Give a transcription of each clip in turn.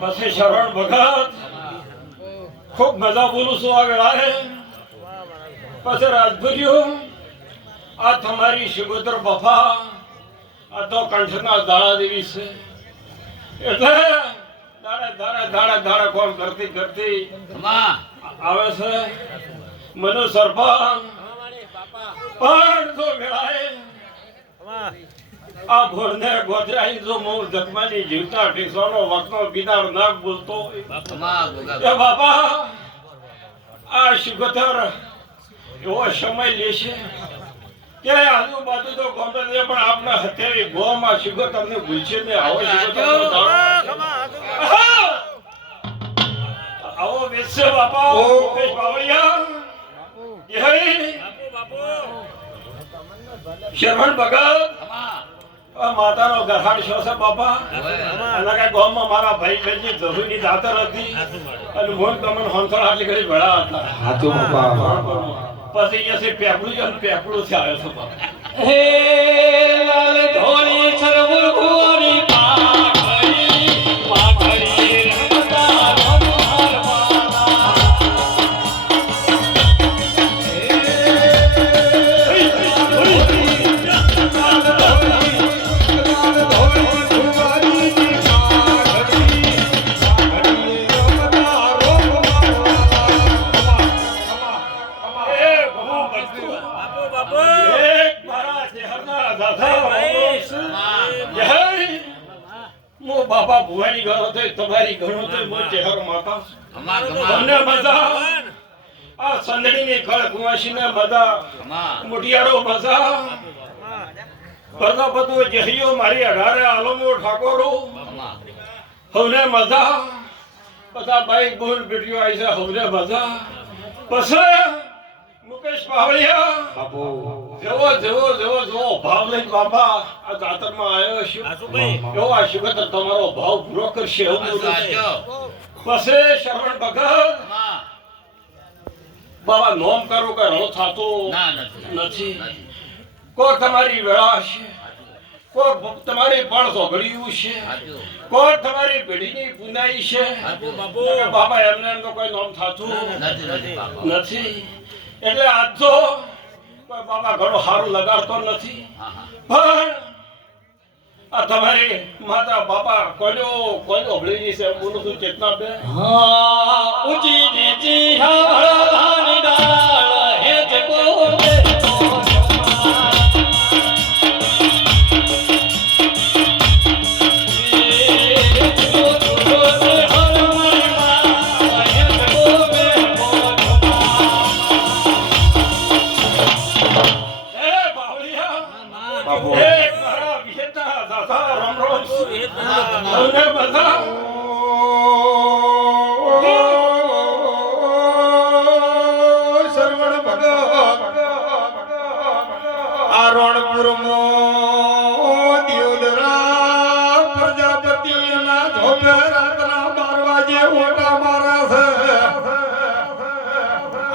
પછી શરણ ભગત. ખૂબ મજા બોલું છું આગળ આવે પછી રાજભર્યું. આ તમારી શિગોદર બફા આ તો કંઠના દાડા દેવી છે. એટલે દાડા દાડા દાડા દાડા કોણ કરતી કરતી આવે છે. મને સરપંચ પણ તો મેળાએ આ ભોળને ગોધરાઈ જો મો જગમાની જીવતા ટીસોનો વખનો બિદાર ના બોલતો એ બાપા આ શુગતર એવો સમય લેશે કે આજુબાજુ તો ગમે તે પણ આપણા હથેળી ગોમાં શિગોતર ને ભૂલશે ને આવો આવો વેચશે બાપા મુકેશ બાવળિયા. શરવણ ભગત માતાનો ગરહાડ છો છે બાપા. ઓય. અને કે ગામમાં મારા ભાઈ બહેનની જરૂરી દાતર હતી. અને મોન તમને હંસળ આટલી ઘડી ભેળા હતા. હાચું બાપા પછી અહીંયાથી પેપડું છે અને પેપડું છે આવ્યો છે બાપા. હે લાલ ધોળી સરવર બહુ બધું. એક મારા શહેરના દાદા જય. મો બાપા ભુવાની ગણો તો તમારી ઘરો તો મો ચહેર માતા ખમા મજા આ સંદડીની કળ કુંવાસીને મજા ખમા મોટિયારો બધા પ્રજાપતિઓ જહિયો મારી અઢારે આલમો ઠાકોરો હવને મજા બધા ભાઈ બોલ બેટીઓ આવી છે હવને મજા પછી મુકેશ પાવળિયા બાપુ. જેવો જેવો જેવો જેવો ભાવ લઈને બાપા આ જાતરમાં આવ્યો છું. એવો આ શુગર તમારો ભાવ પૂરો કરશે એવું. પછી શરવણ ભગત બાબા નોમ કરો કે રો થતો નથી. કોઈ તમારી વેળા છે કોઈ તમારી પણ સોગળ્યું છે. કોઈ તમારી પેઢીની પુનાઈ છે. બાબા એમને એમનો કોઈ નામ થાતું નથી. એટલે આજ તો બાબા ઘણો સારું લગાડતો નથી. હા હા પણ આ તમારી માતા બાપા કોનો કોનો ભળી છે બોલું તું ચેતના બે હા ઉચી નીચી જી ડાળ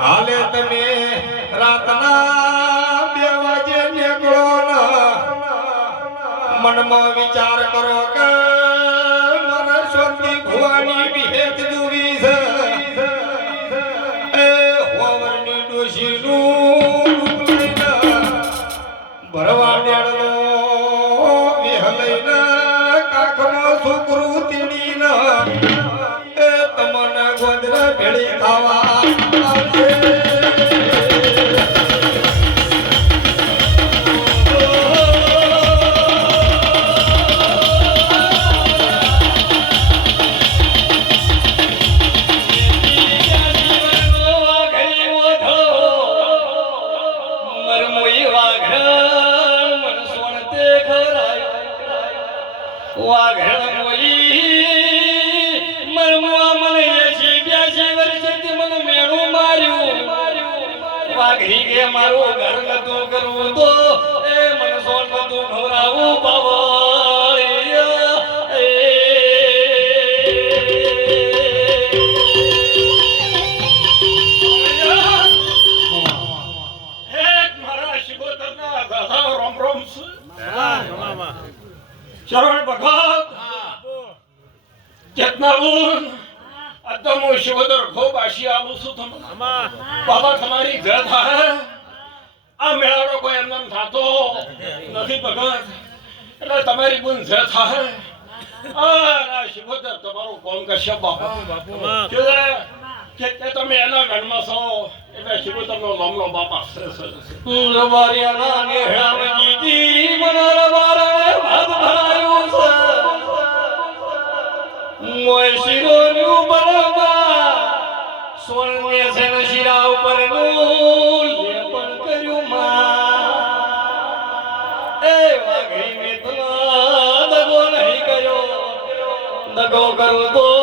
હાલે તમે રાતના બે વાગે નીકળો મનમાં વિચાર કરો કે ભુવાની વિહેત દુવી છે એ હોવરની ડોશી નું ભરવા ડેડનો વિહ કાખમાં છોકરું તીડીને એ તમને ગોદરે ભેળી ખાવા વાઘણ બોલી મરમવા મને એસી બ્યાસી વર્ષથી મને મેળું માર્યું વાઘરી કે મારું ઘર નતું કરવું તો શરવણ ભગત ચેતનાવું આ શિવદર ખૂબ આશી આવું છું તમે બાબા, તમારી જય થાય. આ મેળાડો કોઈ એમ થાતો નથી ભગત એટલે તમારી ગુણ જય થાય. શિવોદર તમારું કોમ કરશે બાપા. કે તમે એના ઘરમાં છો, એટલે શિવોદરનો નામનો બાપા રબારિયાના નેહળામાં જીતી મના રબારાએ ભાત ભરાયું મોય શિરોનું બળવા સોનને છે ને શિરા ઉપરનું લેપન કર્યું માં. એ વાઘરી મેં દગો નહીં કર્યો, દગો કરું તો